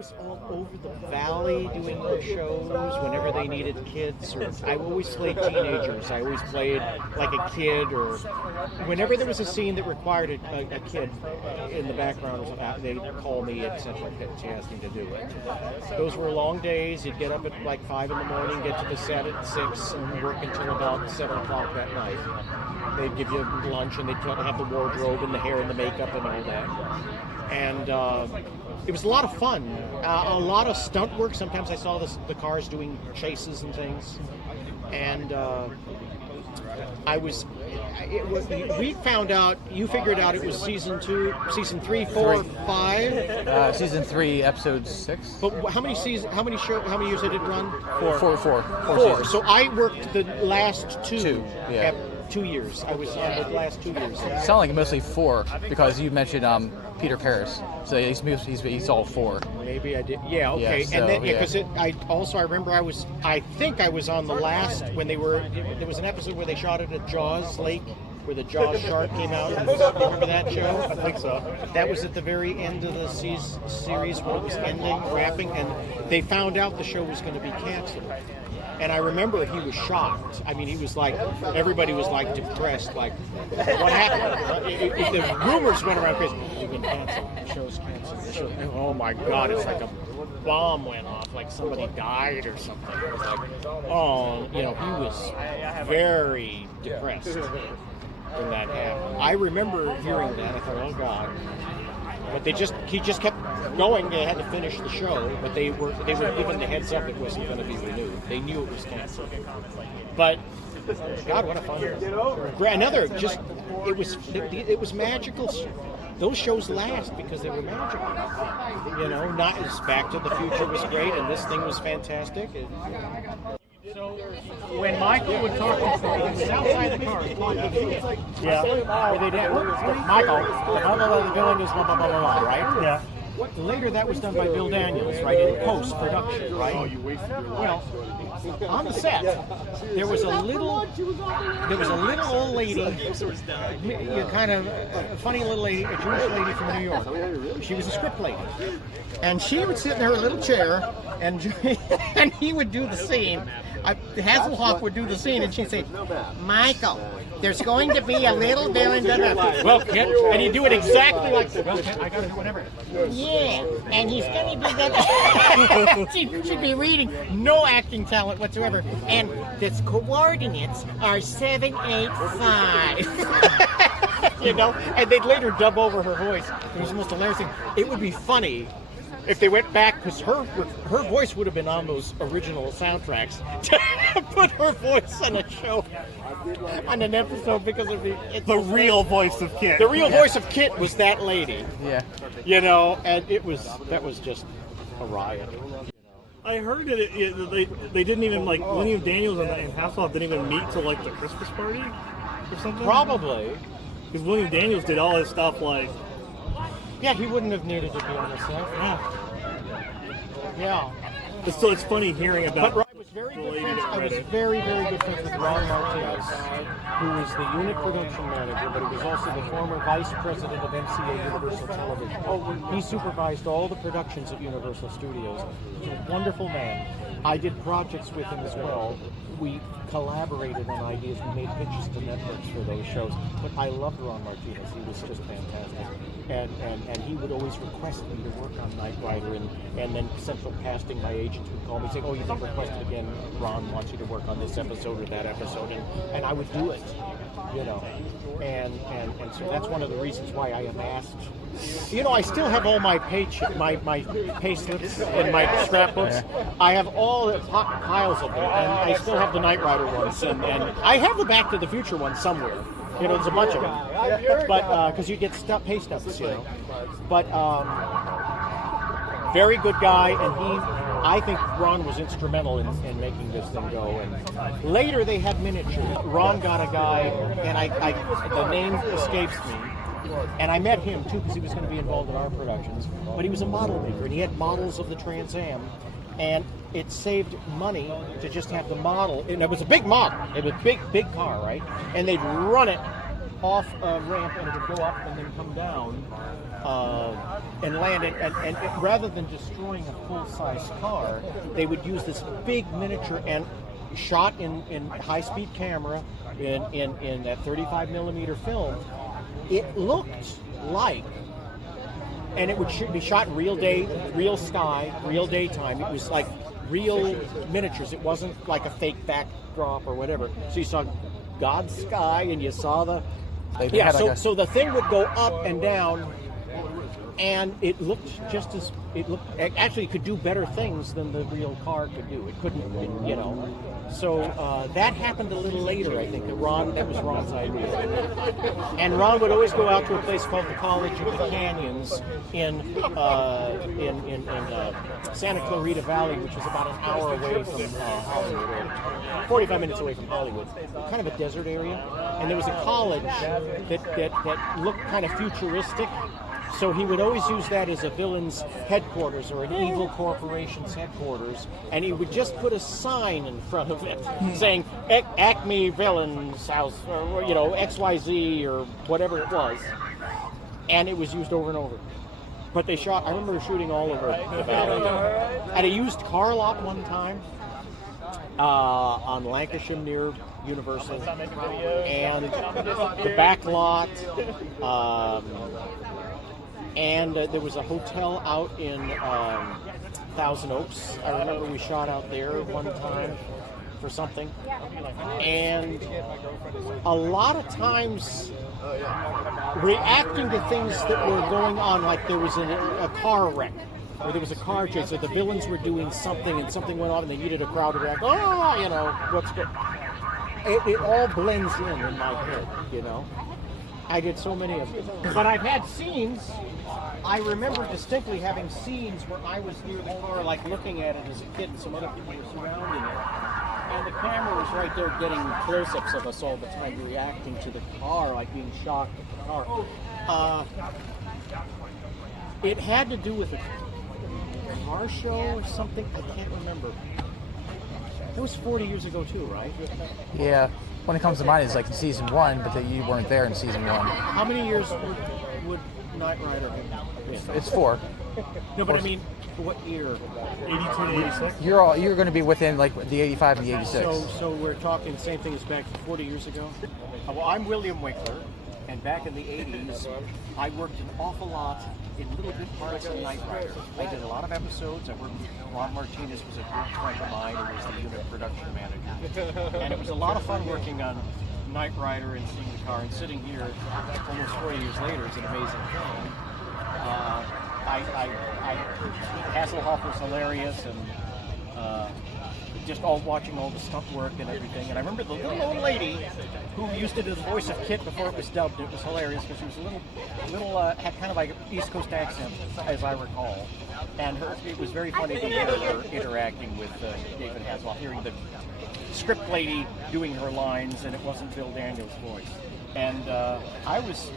was all over the valley doing those shows whenever they needed kids. Or I always played teenagers. I always played like a kid, or whenever there was a scene that required a kid in the background, they'd call me at Central Pitch asking to do it. Those were long days. You'd get up at like 5 in the morning, get to the set at 6, and work until about 7 o'clock that night. They'd give you lunch, and they'd have the wardrobe and the hair and the makeup and all that. And it was a lot of fun. A lot of stunt work. Sometimes I saw the cars doing chases and things. And we found out, you figured out it was season 3, 4, 5? Season 3, episode 6. But how many years did it run? Four. So I worked the last two. Yeah. 2 years. I was on the last 2 years. It sounded like mostly 4 because you mentioned Peter Paris, so he's all 4. Maybe I did. Yeah. Okay. Yeah, and then yeah. because I remember I think I was on the last when there was an episode where they shot it at Jaws Lake, where the Jaws shark came out. You remember that show? I think so. That was at the very end of the series when it was wrapping, and they found out the show was going to be canceled. And I remember he was shocked. I mean, he was like, everybody was like depressed, like, what happened? The rumors went around crazy. You've been canceled. The show's canceled. Oh my God, it's like a bomb went off, like somebody died or something. It was like, oh, he was very depressed when that happened. I remember hearing that. I thought, oh God. But he just kept going. They had to finish the show, but they were given the heads up it wasn't going to be renewed. They knew it was canceled. But God, what a fun! It was magical. Those shows last because they were magical. Not as Back to the Future was great, and this thing was fantastic. So when Michael would talk to he was outside the car talking, where they'd have Michael, the villain is blah blah blah blah, right? Yeah. Later, that was done by Bill Daniels, right, in post-production, right? Well, on the set, there was a little old lady, kind of a funny little lady, a Jewish lady from New York. She was a script lady, and she would sit in her little chair, and he would do the scene. Hasselhoff would do the scene, and she'd say, "Michael, there's going to be a little villain." Well, and he'd do it exactly like that. Well, I got to do whatever. Yeah, and he's going to do that. She'd be reading, no acting talent whatsoever, and its coordinates are 7, 8, 5. And they'd later dub over her voice. It was the most hilarious thing. It would be funny if they went back, because her voice would have been on those original soundtracks, to put her voice on a show, on an episode, because of the real voice of Kit. The real voice of Kit was that lady. Yeah. And that was just a riot. I heard that they didn't even, like, William Daniels and Hasselhoff didn't even meet till, like, the Christmas party or something? Probably. Because William Daniels did all his stuff, like... Yeah, he wouldn't have needed to be on the set. Yeah. It's funny hearing about... But I was very good friends with Ron Martinez, who was the unit production manager, but he was also the former vice president of MCA Universal Television. He supervised all the productions of Universal Studios. He's a wonderful man. I did projects with him as well. We collaborated on ideas. We made pitches to Netflix for those shows. But I loved Ron Martinez. He was just fantastic. And he would always request me to work on Knight Rider, and then Central Casting, my agent, would call me and say, "Oh, you've been requested again. Ron wants you to work on this episode or that episode," and I would do it, And so that's one of the reasons why I amassed. I still have all my pay slips and my scrapbooks. I have all the piles of them, and I still have the Knight Rider ones, and I have the Back to the Future ones somewhere. There's a bunch of them, but because you get pay stubs, But very good guy, and I think Ron was instrumental in making this thing go. And later they had miniatures. Ron got a guy, and the name escapes me. And I met him too because he was going to be involved in our productions. But he was a model maker, and he had models of the Trans Am. And it saved money to just have the model. And it was a big model. It was a big car, right? And they'd run it off a ramp, and it would go up and then come down. and landed, and rather than destroying a full-size car, they would use this big miniature and shot in high-speed camera in that 35 millimeter film. It looked like, and it would be shot in real sky, real daytime. It was like real miniatures. It wasn't like a fake backdrop or whatever. So you saw God's sky, and you saw the so the thing would go up and down, and it looked actually it could do better things than the real car could do. It couldn't, So that happened a little later, I think. That was Ron's idea. And Ron would always go out to a place called the College of the Canyons in Santa Clarita Valley, which was about an hour away from Hollywood, or 45 minutes away from Hollywood. Kind of a desert area. And there was a college that looked kind of futuristic. So he would always use that as a villain's headquarters or an evil corporation's headquarters, and he would just put a sign in front of it saying Acme Villains House, or XYZ or whatever it was, and it was used over and over. But I remember shooting all over the valley. At a used car lot one time on Lancashire near Universal, and the back lot. And there was a hotel out in Thousand Oaks. I remember we shot out there one time for something. And a lot of times reacting to things that were going on, like there was a car wreck, or there was a car chase, or the villains were doing something and something went on and they needed a crowd to react. What's good? It all blends in my head, I did so many of them. But I've had scenes, I remember distinctly having scenes where I was near the car, like looking at it as a kid, and some other people were surrounding it. And the camera was right there getting close-ups of us all the time, reacting to the car, like being shocked at the car. It had to do with a car show or something, I can't remember. It was 40 years ago too, right? Yeah. When it comes to mine, it's like in season 1, but you weren't there in season 1. How many years would Knight Rider have? It's 4. No, but I mean, what year? 82 to 86? You're going to be within like the 85 and the 86. So we're talking the same thing as back 40 years ago? Well, I'm William Winckler, and back in the 80s, I worked an awful lot in little bit parts of Knight Rider. I did a lot of episodes. I worked with Ron Martinez, was a good friend of mine, who was the unit production manager. And it was a lot of fun working on Knight Rider and seeing the car, and sitting here almost 40 years later is an amazing thing. Hasselhoff was hilarious, and just watching all the stunt work and everything. And I remember the little old lady who used to do the voice of Kit before it was dubbed. It was hilarious because she was had kind of like an East Coast accent, as I recall. And it was very funny to hear her interacting with David Hasselhoff, hearing the script lady doing her lines, and it wasn't Bill Daniels' voice. And I was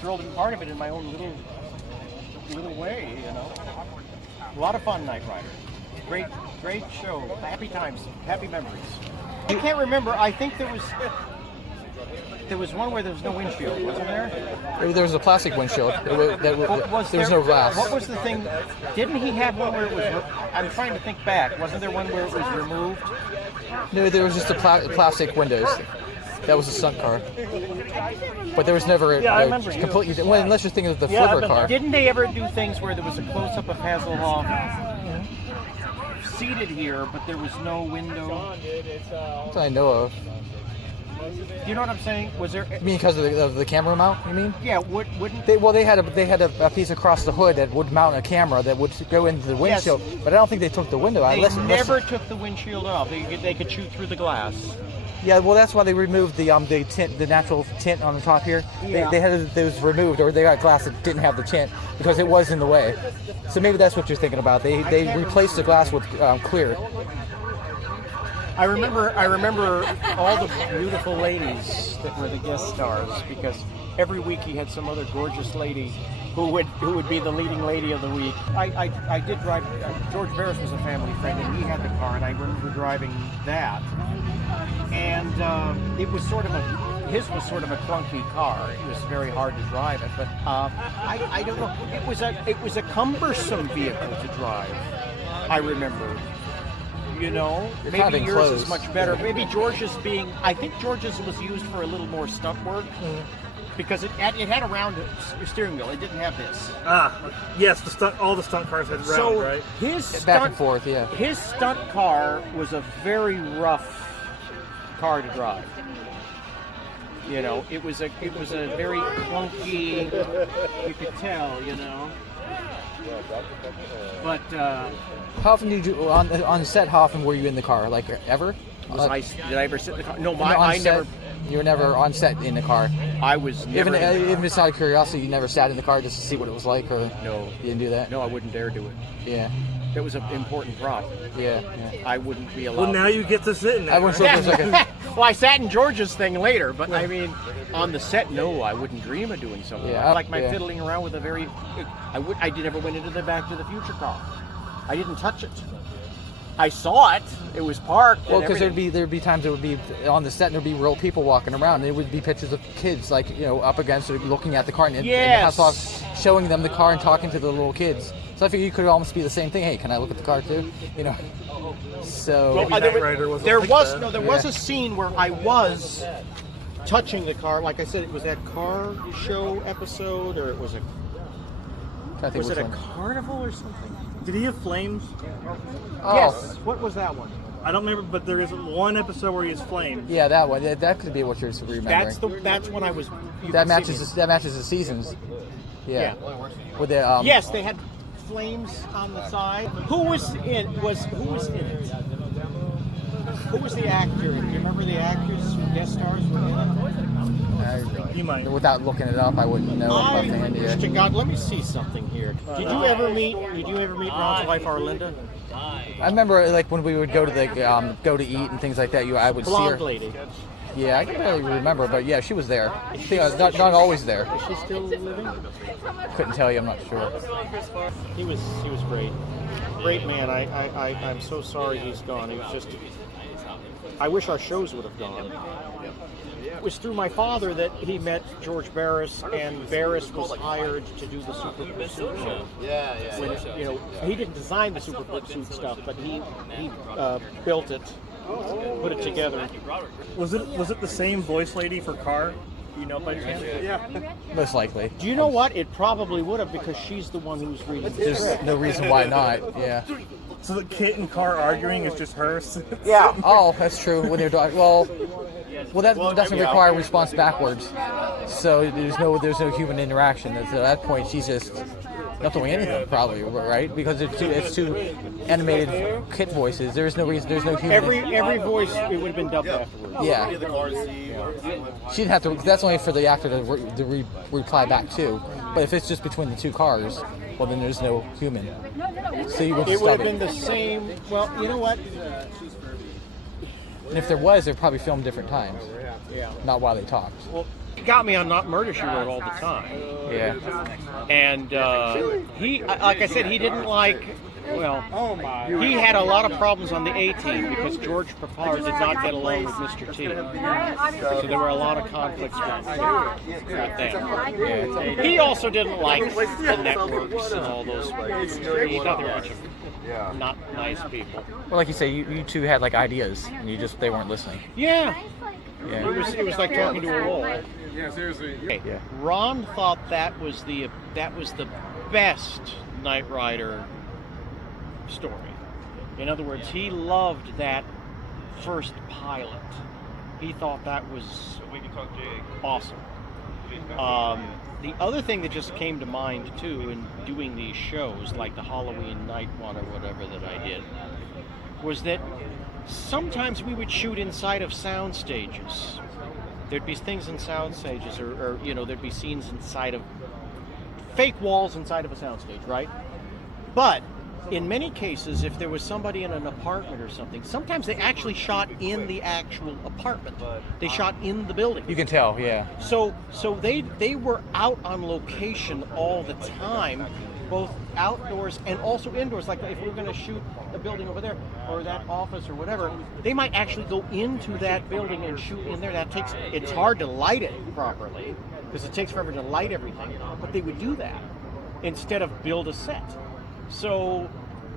thrilled and part of it in my own little way, A lot of fun, Knight Rider. Great show. Happy times, happy memories. I can't remember. I think there was one where there was no windshield, wasn't there? There was a plastic windshield. There was no glass. What was the thing? Didn't he have one where it was? I'm trying to think back. Wasn't there one where it was removed? No, there was just the plastic windows. That was a stunt car. But there was never I remember completely. Well, unless you're thinking of the flipper car. Didn't they ever do things where there was a close-up of Hasselhoff seated here, but there was no window? That I know of. You know what I'm saying? Was there? You mean because of the camera mount? You mean? Yeah. Wouldn't they had a piece across the hood that would mount a camera that would go into the windshield, yes. But I don't think they took the window out. They never took the windshield off. They could shoot through the glass. Yeah, well, that's why they removed the tint, the natural tint on the top here. Yeah. They had those removed, or they got glass that didn't have the tint because it was in the way. So maybe that's what you're thinking about. They replaced the glass with clear. I remember all the beautiful ladies that were the guest stars, because every week he had some other gorgeous lady who would be the leading lady of the week. I did drive. George Barris was a family friend, and he had the car, and I remember driving that. And it was sort of a his was sort of a clunky car. It was very hard to drive it, but I don't know. It was a cumbersome vehicle to drive. I remember. You know, It's not maybe yours enclosed. is much better. Maybe George's I think George's was used for a little more stunt work because it had a round steering wheel. It didn't have this. Yes, all the stunt cars had round, So right? Back and forth, yeah. His stunt car was a very rough car to drive. You know, it was a very clunky. You could tell, you know. But How often did you on set? How often were you in the car? Like ever? did I ever sit in the car? No, on I set? never. You were never on set in the car. I was never. Even just out of curiosity, you never sat in the car just to see what it was like, or No. you didn't do that. No, I wouldn't dare do it. Yeah. It was an important prop. Yeah. I wouldn't be allowed. Well, now you get to sit in I that. went so for a second. Well, I sat in George's thing later, but I mean, on the set, no, I wouldn't dream of doing something. Yeah, Like my yeah. fiddling around with I never went into the Back to the Future car. I didn't touch it. I saw it. It was parked. Well, and because everything. there'd be times it would be on the set and there'd be real people walking around. And it would be pictures of kids, like, you know, up against it, looking at the car and Yes. Hasselhoff showing them the car and talking to the little kids. So I figured you could almost be the same thing. Hey, can I look at the car too? You know. So Maybe there Knight was- Rider wasn't there like was that. no, there was a scene where I was touching the car. Like I said, it was that car show episode, or it was I think was it which a one. carnival or something? Did he have flames? Oh, Yes. What was that one? I don't remember, but there is one episode where he has flames. yeah, that one. Yeah, that could be what you're remembering. That's when I was. You That could see me. matches the seasons. Yeah. Yeah. With the Yes, they had flames on the side. Who was in it? Who was the actor? Do you remember the actors who guest stars were in it? You might. Without looking it up, I wouldn't know offhand. Honest to Yeah. God, let me see something here. Did you ever meet Ron's wife Arlinda? I remember like when we would go to the go to eat and things like that. I would see Blonde her. lady. Yeah, I can barely remember, but yeah, she was there. I think I was not always there. Is she still living? Couldn't tell you. I'm not sure. He was great. Great man. I'm so sorry he's gone. He was just. I wish our shows would have gone. It was through my father that he met George Barris, and Barris was hired to do the Super Pursuit show. When, you know, he didn't design the Super Pursuit stuff, but he built it, put it together. Was it the same voice lady for Car? Do you know by chance? Yeah. Most likely. Do you know what? It probably would have, because she's the one who's reading the There's script. no reason why not. Yeah. So the Kit and Car arguing is just her. Yeah. Oh, that's true. When they're talking, well, that doesn't require response backwards. So there's no human interaction. At that point, she's just not doing anything, probably, right? Because it's two animated kid voices. There's no reason. There's no human. Every voice, it would have been dubbed afterwards. Yeah. She'd have to. That's only for the actor to reply back to. But if it's just between the two cars, well, then there's no human. So you would It would stop have been the same. Well, you know what? And if there was, they're probably filmed different times, Yeah. not while they talked. Well, he got me on Not Murder, She Wrote all the time. Yeah. And he, like I said, he didn't like. Well, he had a lot of problems on the A-Team because George Papar did not get along with Mr. T. So there were a lot of conflicts with them. Yeah. He also didn't like the networks and all those. He thought they were a bunch of not nice people. Well, like you say, you two had like ideas, and they weren't listening. Yeah. Yeah. It was like talking to a wall. Yeah, seriously. Yeah. Ron thought that was the best Knight Rider story. In other words, he loved that first pilot. He thought that was awesome. The other thing that just came to mind too in doing these shows, like the Halloween night one or whatever that I did, was that sometimes we would shoot inside of sound stages. There'd be things in sound stages, or there'd be scenes inside of fake walls inside of a soundstage, right? But in many cases, if there was somebody in an apartment or something, sometimes they actually shot in the actual apartment. They shot in the building. You can tell, yeah. So they were out on location all the time, both outdoors and also indoors. Like if we're going to shoot a building over there or that office or whatever, they might actually go into that building and shoot in there. It's hard to light it properly because it takes forever to light everything, but they would do that instead of build a set. So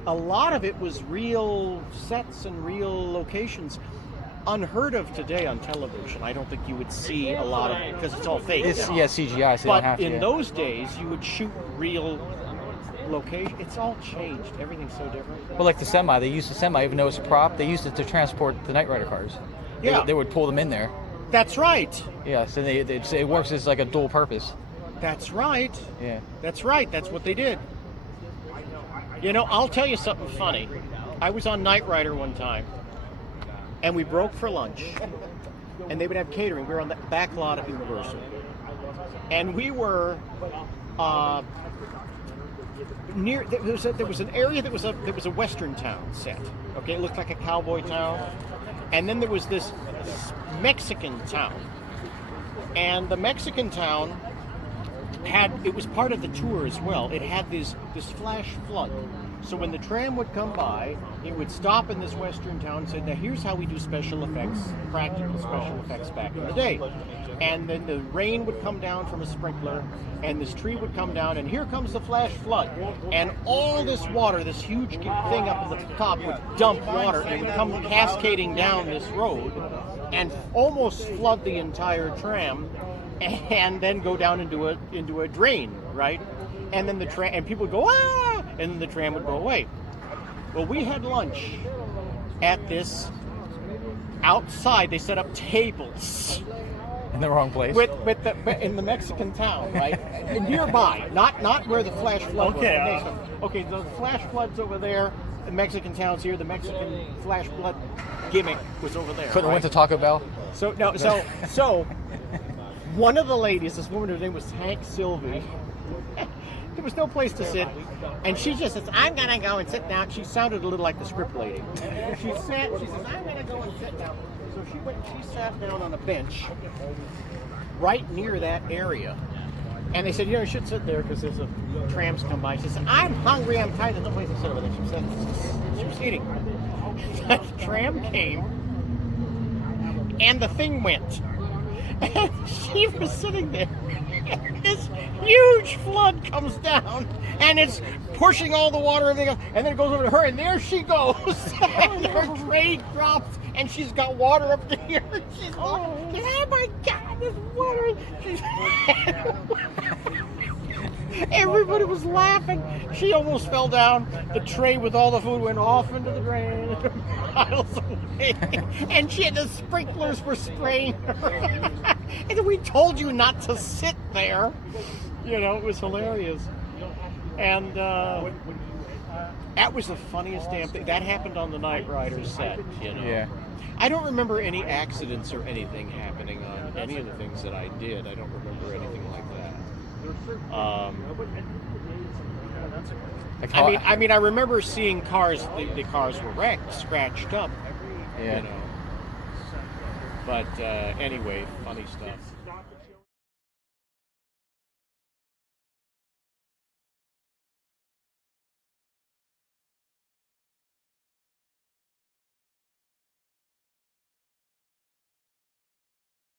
a lot of it was real sets and real locations. Unheard of today on television. I don't think you would see a lot of it because it's all fake. It's now. CGI, so you But don't have to. in those days, you would shoot real location. It's all changed. Everything's so different. Well, like the semi, they used the semi, even though it's a prop, they used it to transport the Knight Rider cars. Yeah. They would pull them in there. That's right. Yeah, so it works as like a dual purpose. That's right. Yeah. That's right. That's what they did. You know, I'll tell you something funny. I was on Knight Rider one time, and we broke for lunch, and they would have catering. We were on the back lot of Universal, and we were near. There was an area that was a Western town set. Okay, it looked like a cowboy town, and then there was this Mexican town, and the Mexican town it was part of the tour as well. It had this flash flood. So when the tram would come by, it would stop in this western town and say, now here's how we do special effects, practical special effects back in the day. And then the rain would come down from a sprinkler, and this tree would come down, and here comes the flash flood. And all this water, this huge thing up at the top would dump water, and it would come cascading down this road and almost flood the entire tram, and then go down into a drain, right? And then the tram, and people would go, ah, and then the tram would go away. Well, we had lunch at this outside. They set up tables In the wrong place. in the Mexican town, right? And nearby, not where the flash flood Okay, was. Okay, the flash flood's over there. The Mexican town's here. The Mexican flash flood gimmick was over there. Couldn't have right? went to Taco Bell. So one of the ladies, this woman, her name was Hank Sylvie. There was no place to sit, and she just says, "I'm gonna go and sit down." She sounded a little like the script lady. She says, "I'm gonna go and sit down." So she sat down on a bench right near that area. And they said, you should sit there because there's trams come by. She said, "I'm hungry, I'm tired, there's no place to sit over there." She was eating. The tram came, and the thing went. And she was sitting there. This huge flood comes down, and it's pushing all the water, everything else, and then it goes over to her, and there she goes. And her tray drops, and she's got water up to here. She's oh my God, this water! Everybody was laughing. She almost fell down. The tray with all the food went off into the drain, miles away. And the sprinklers were spraying her. And we told you not to sit there. It was hilarious. And that was the funniest damn thing. That happened on the Knight Rider set, Yeah. I don't remember any accidents or anything happening on any of the things that I did. I don't remember anything like that. I mean, I remember seeing cars. The cars were wrecked, scratched up. Yeah. But anyway, funny stuff.